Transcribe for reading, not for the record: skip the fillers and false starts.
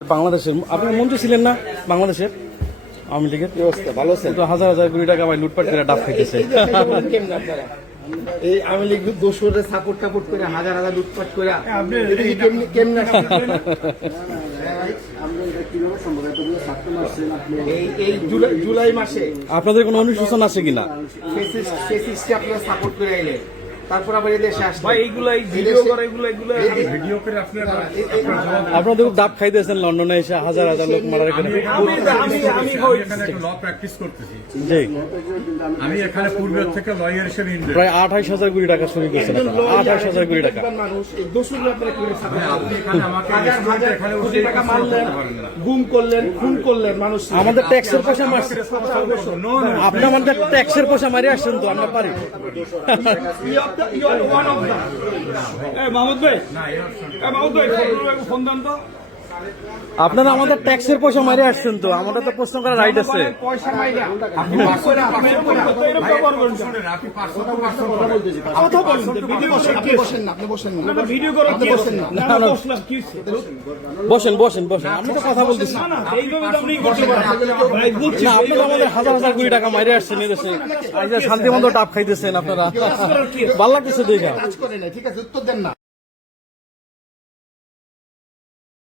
বাংলাদেশের আপনি মন্ত্রী ছিলেন না বাংলাদেশের আওয়ামী লীগের ব্যবস্থা ভালো আছে তো হাজার হাজার কোটি টাকা ভাই লুটপাট করে ডাব খাইতেছে এই আওয়ামী লীগ দোষরে সাপোর্ট টাপোর্ট করে হাজার হাজার লুটপাট করে কেমনে এই জুলাই মাসে আপনাদের কোনো অনুশোচনা আছে কিনা আপনারা সাপোর্ট করে আইলেন তারপর আবার এই দেশে আসলে ভাই এইগুলা ভিডিও করে এগুলা ভিডিও করে আপনাদের ডাব খাইতেছেন লন্ডনে এসে হাজার হাজার লোক মারার এখানে আমি ল প্র্যাকটিস করতেছি জি আমি এখানে পূর্বের থেকে লয়ার হিসেবে প্রায় 28,000 কোটি টাকা চুরি করছেন 28,000 কোটি টাকা মানুষ এই দোষরে আপনারা করে সাপোর্ট আপনি এখানে আমাকে হাজার হাজার কোটি টাকা মারলেন গুম করলেন খুন করলেন মানুষ আমাদের ট্যাক্সের পয়সা মারছে আপনি আমাদের ট্যাক্সের পয়সা মারি আসছেন তো আমরা পারি মাহমুদ ভাই ফোন দেন তো আপনারা আমাদের ট্যাক্সের পয়সা মারি আসছেন তো আমাদের তো প্রশ্ন করার রাইট আছে পয়সা মাইরা আপনি কথা বলুন আপনি বসেন না আপনি বসেন না ভিডিও করে আপনি বসেন না বসলাম কি বসেন বসেন বসেন আমি তো কথা বলতেছি না এইভাবে তো আপনি করতে পারেন ভাই বুঝছি না আপনারা আমাদের হাজার হাজার কোটি টাকা মারি আসছেন এদেশে আজ শান্তি মতো ডাব খাইতেছেন আপনারা ভালো লাগতেছে দেখা কাজ করে না ঠিক আছে উত্তর দেন না